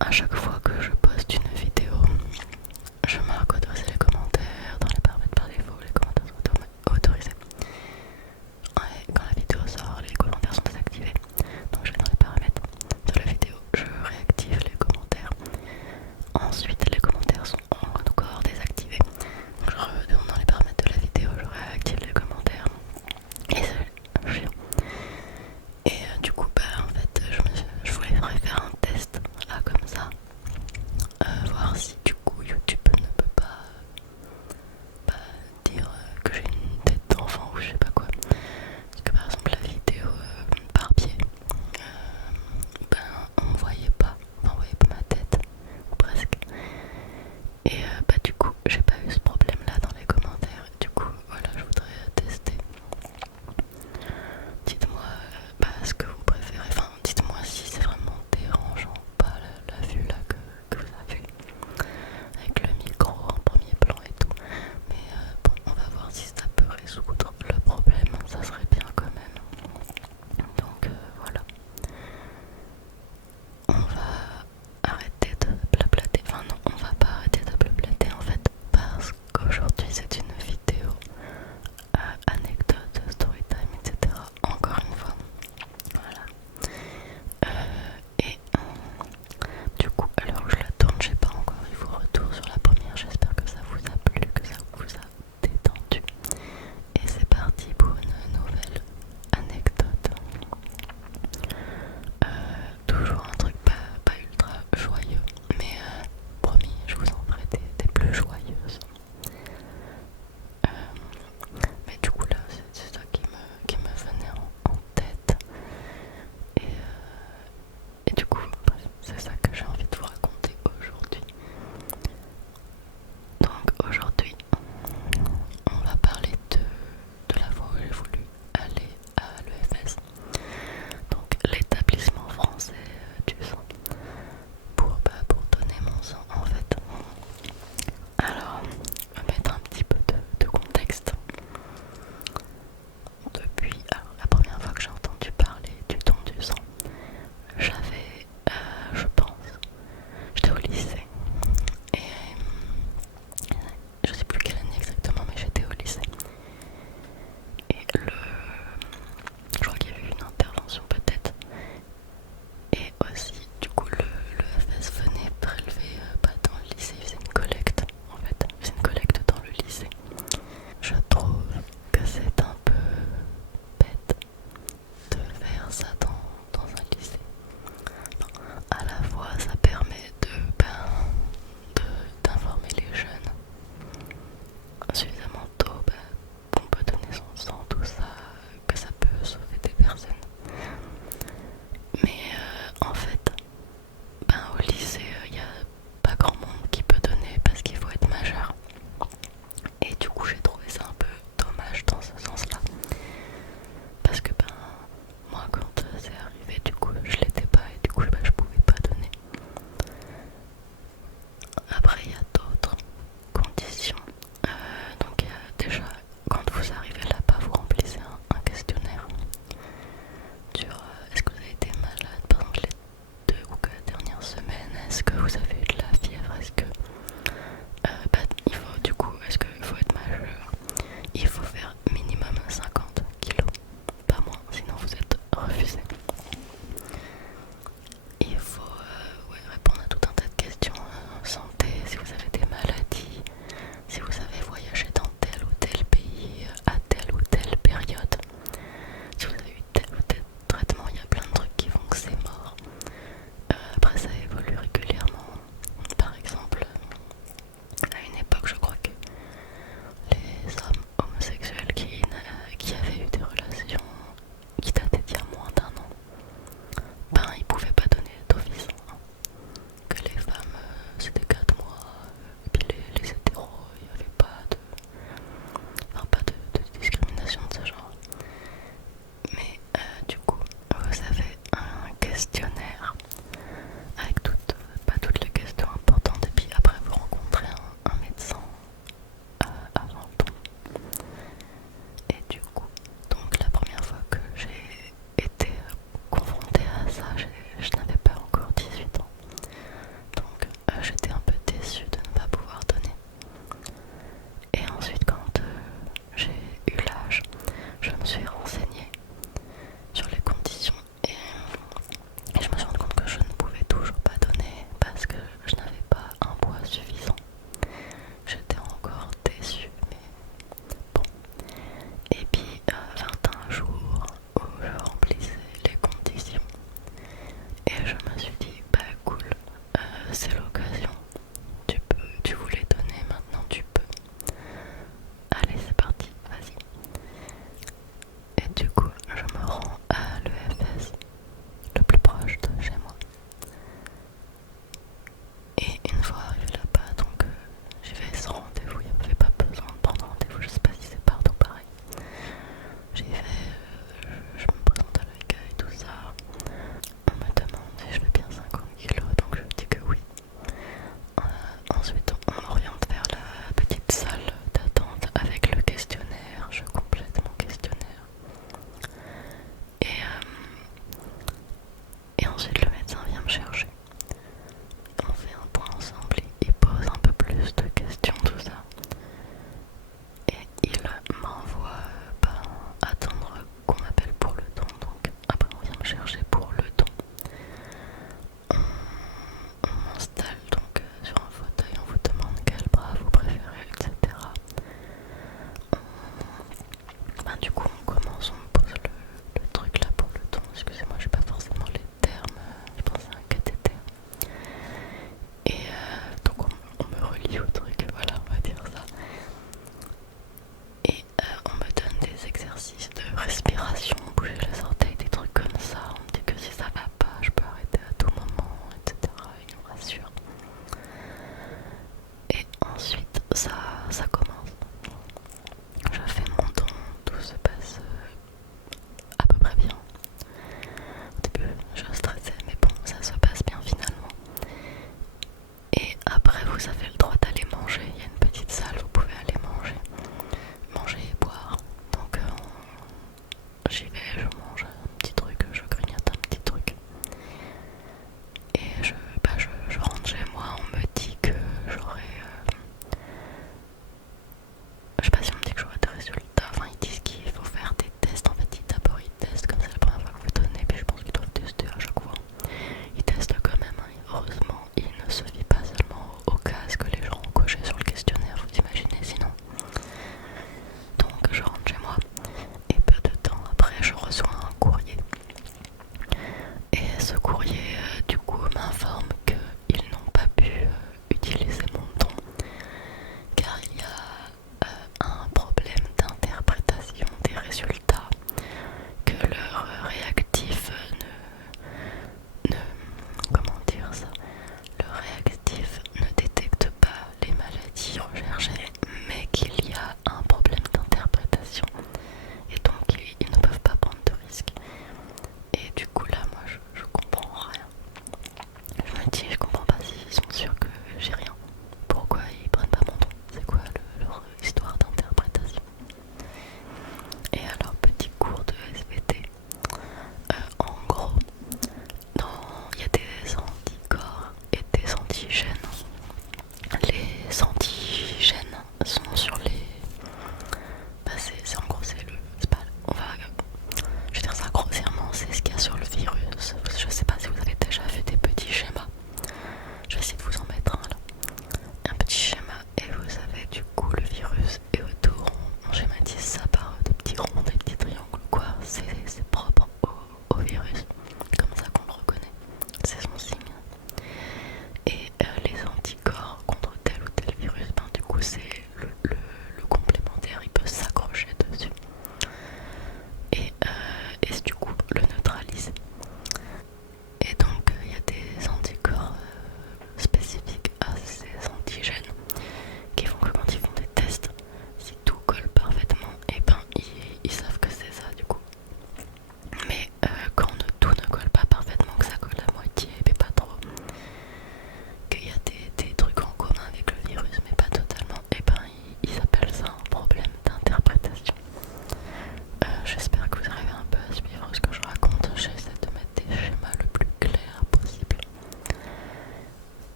à chaque fois que je poste une vidéo, je marque autoriser les commentaires dans les paramètres par défaut, les commentaires sont autorisés. Et quand la vidéo sort, les commentaires sont désactivés. Donc je vais dans les paramètres de la vidéo, je réactive les commentaires. Ensuite les commentaires sont encore désactivés. Donc je retourne dans les paramètres de la vidéo, je réactive les commentaires. Et c'est chiant. Et du coup en fait je voulais faire un test là comme ça, voir si du coup YouTube ne peut pas dire que j'ai une tête d'enfant ou je sais pas quoi. Parce que par exemple la vidéo par pied, on voyait pas, enfin on voyait pas ma tête, ou presque. Et du coup j'ai pas eu ce problème là dans les commentaires. Du coup voilà, je voudrais tester. Dites-moi ce que vous préférez, enfin dites-moi si c'est vraiment dérangeant ou pas la vue là que vous avez avec le micro en premier plan et tout. Mais bon, on va voir si ça peut résoudre le problème, ça serait bien quand même. Donc voilà, on va arrêter de blablater, enfin non, on va pas arrêter de blablater en fait, parce qu'aujourd'hui c'est une vidéo anecdote, storytime, etc. Encore une fois, voilà. Et du coup, à l'heure où je la tourne, j'ai pas encore eu vos retours sur la première. J'espère que ça vous a plu, que ça vous a détendu. Et c'est parti pour une nouvelle anecdote. Toujours un truc pas ultra joyeux, mais promis, je vous en ferai des plus joyeuses. Mais du coup là, c'est ça qui me venait en tête. Et du coup, bref, c'est ça que j'ai envie de vous raconter aujourd'hui. Donc aujourd'hui, on va parler de la fois où j'ai voulu aller à l'EFS, donc l'établissement français du sang, pour donner mon sang en fait. Alors, on va mettre un petit peu de contexte. Depuis la première fois que j'ai entendu parler du don du sang, j'avais, je pense, j'étais au lycée. Et je sais plus quelle année exactement, mais j'étais au lycée. Et je crois qu'il y avait eu une intervention peut-être. Et aussi, du coup, le FS venait prélever dans le lycée, il faisait une collecte en fait. Il faisait une collecte dans le lycée. Je trouve que c'est un peu bête de faire ça dans un lycée. Non, à la fois, ça permet d'informer les jeunes suffisamment tôt qu'on peut donner son sang, tout ça, que ça peut sauver des personnes. Mais en fait, au lycée, il n'y a pas grand monde qui peut donner parce qu'il faut être majeur. Et du coup, j'ai trouvé ça un peu dommage dans ce sens-là. Parce que moi, quand c'est arrivé, du coup, je l'étais pas et du coup, je pouvais pas donner. Après, il y a d'autres conditions. Donc, déjà, quand vous arrivez là-bas, vous remplissez un questionnaire sur est-ce que vous avez été malade pendant les 2 ou 4 dernières semaines, est-ce que vous avez eu de la fièvre, est-ce que il faut du coup, est-ce qu'il faut être majeur, il faut faire minimum 50 kilos, pas moins, sinon vous êtes refusé. Il faut répondre à tout un tas de questions, santé, si vous avez des maladies, si vous avez voyagé dans tel ou tel pays à telle ou telle période, si vous avez eu tel ou tel traitement, il y a plein de trucs qui font que c'est mort. Après ça évolue régulièrement,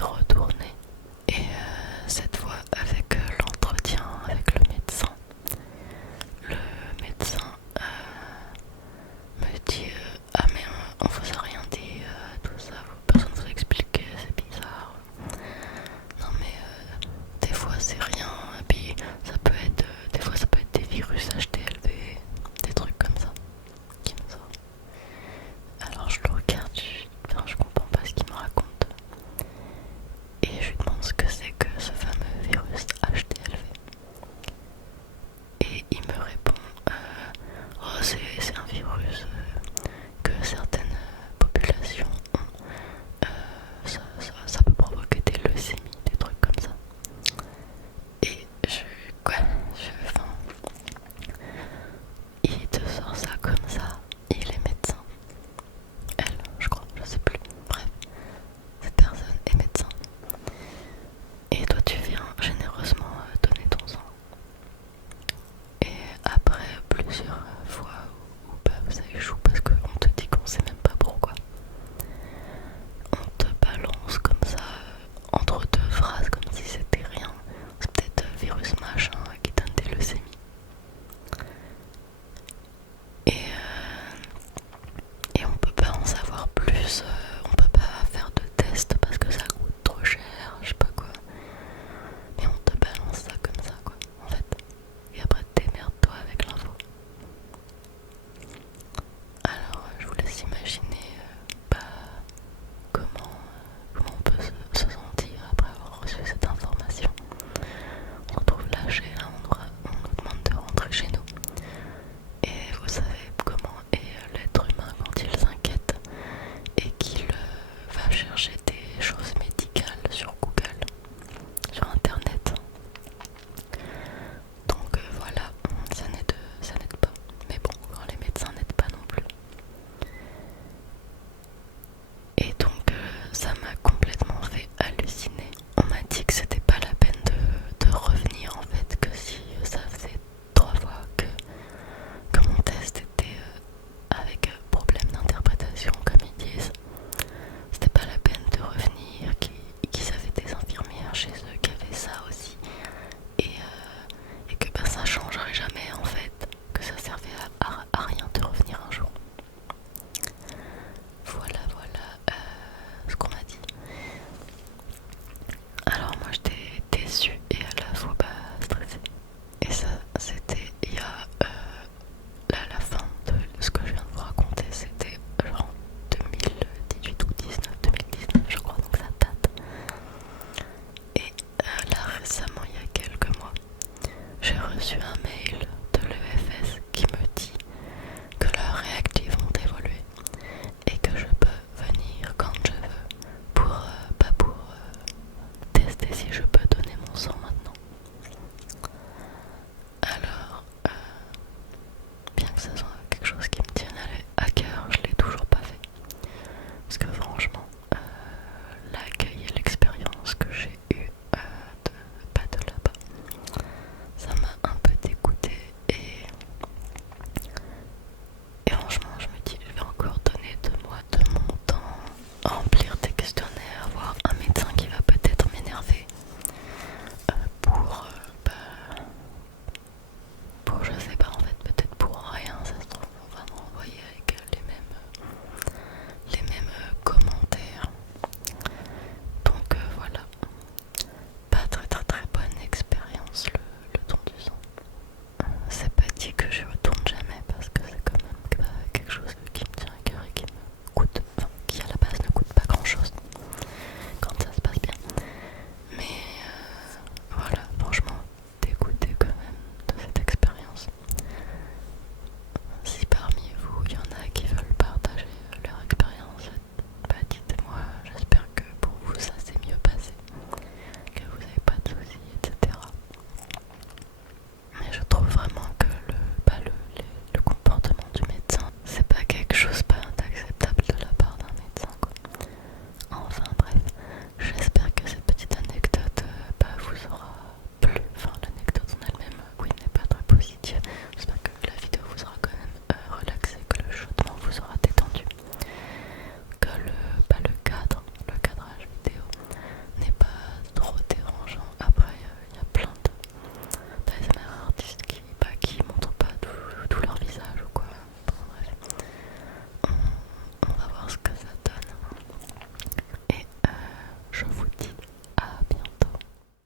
retourner. Et cette fois avec l'entretien avec le médecin. Le médecin me dit ah mais on vous a rien dit, tout ça, personne vous a expliqué, c'est bizarre. Non mais des fois c'est rien, et puis ça peut être des fois ça peut être des virus HTLV, des trucs comme ça qui me sortent. Alors je le regarde, je comprends pas ce qu'il me raconte. Et je lui demande ce que c'est que ce fameux virus HTLV. Et il me répond oh, c'est un virus que certaines populations ont. Ça peut provoquer des leucémies, des trucs comme ça. Et enfin, il te sort ça comme ça. Il est médecin. Elle, je crois, je sais plus. Bref, cette personne est médecin. Et toi, tu viens généreusement donner ton sang. Et après plusieurs fois où bah, ça échoue parce qu'on te dit qu'on sait même pas pourquoi, on te balance comme ça entre deux phrases comme si c'était rien. C'est peut-être virus machin qui donne des leucémies. Et on peut pas en savoir plus, on peut pas faire de tests parce que ça coûte trop cher, je sais pas quoi. Mais on te balance ça comme ça quoi, en fait. Et après démerde-toi avec l'info. Alors je vous laisse imaginer comment on peut se sentir après avoir reçu cette information. On se retrouve lâché là, on nous demande de rentrer chez nous. Et vous savez comment est l'être humain quand il s'inquiète et qu'il va chercher des choses médicales sur Google, sur internet. Donc voilà, ça n'aide pas. Mais bon, quand les médecins n'aident pas non plus. Et donc ça m'a complètement fait halluciner. On m'a dit que c'était pas la peine de revenir en fait, que si ça faisait 3 fois que mon test était avec problème d'interprétation comme ils disent, c'était pas la peine de revenir, qu'ils avaient des infirmières chez eux qui avaient ça aussi, et que bah, ça changerait jamais en fait, que ça servait à rien de revenir un jour. Voilà ce qu'on m'a dit. Alors moi j'étais déçue et à la fois stressée. Et ça c'était il y a la fin de ce que je viens de vous raconter, c'était genre 2018 ou 2019 je crois, donc ça date. Et là récemment, il y a quelques mois, j'ai reçu un mail de l'EFS qui me dit que leurs réactifs ont évolué et que je peux venir quand je veux pour tester si je peux